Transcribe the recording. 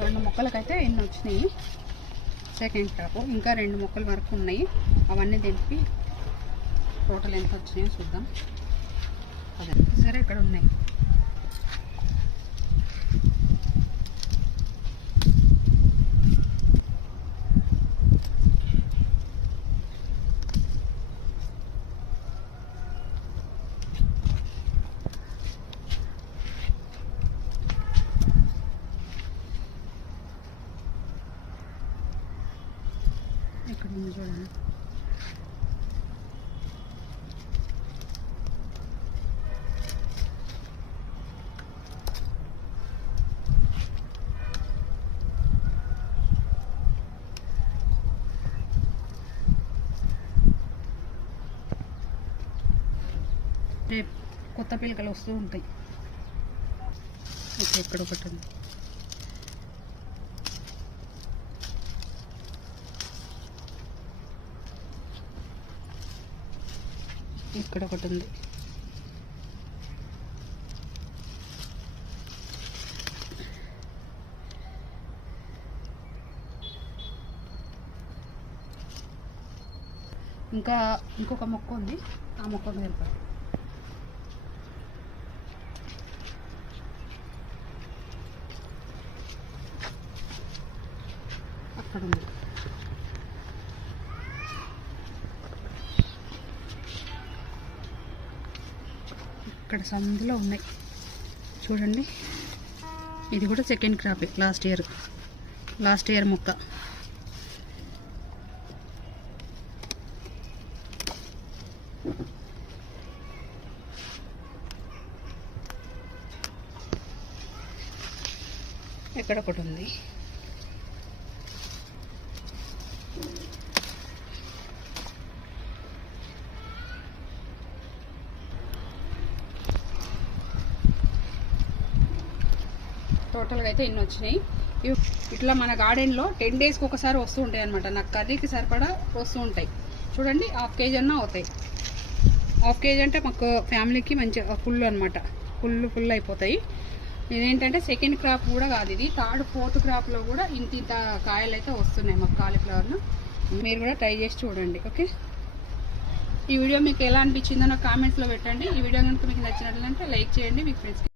రెండు మొక్కలకైతే ఇన్ని వచ్చినాయి? సెకండ్ క్రాప్ ఇంకా రెండు మొక్కల వరకు ఉన్నాయి. అవన్నీ తెంపి టోటల్ ఎంత వచ్చినాయో చూద్దాం. అదే. సరే ఇక్కడ ఉన్నాయి. ఇక్కడ ఉంది చూడండి కొత్త పిలకలు వస్తూ ఉంటాయి. ఇక్కడ ఇక్కడ ఒకటి ఉంది. ఇక్కడ ఒకటి ఉంది. ఇంకా ఇంకొక మొక్క ఉంది. ఆ మొక్క మీద అక్కడ ఉంది. ఇక్కడ సందులో ఉన్నాయి. చూడండి. ఇది కూడా second crop last year last year మొక్క. ఎక్కడ ఒకటి ఉంది. టోటల్గా అయితే ఇన్ని వచ్చినాయి? ఇట్లా మన గార్డెన్లో టెన్ డేస్కి ఒకసారి వస్తూ ఉంటాయి అనమాట నాకు కర్రీకి సరిపడా వస్తూ ఉంటాయి. చూడండి హాఫ్ కేజీ అన్న అవుతాయి. హాఫ్ కేజీ అంటే మాకు ఫ్యామిలీకి మంచి ఫుల్ అనమాట ఫుల్ ఫుల్ అయిపోతాయి. ఇదేంటంటే సెకండ్ క్రాప్ కూడా కాదు ఇది. థర్డ్ ఫోర్త్ క్రాప్లో కూడా ఇంత ఇంత కాయలు అయితే వస్తున్నాయి మాకు కాలీఫ్లవర్ను మీరు కూడా ట్రై చేసి చూడండి ఓకే? ఈ వీడియో మీకు ఎలా అనిపించిందో నాకు కామెంట్స్లో పెట్టండి. ఈ వీడియో కనుక మీకు నచ్చినట్లంటే లైక్ చేయండి మీ ఫ్రెండ్స్కి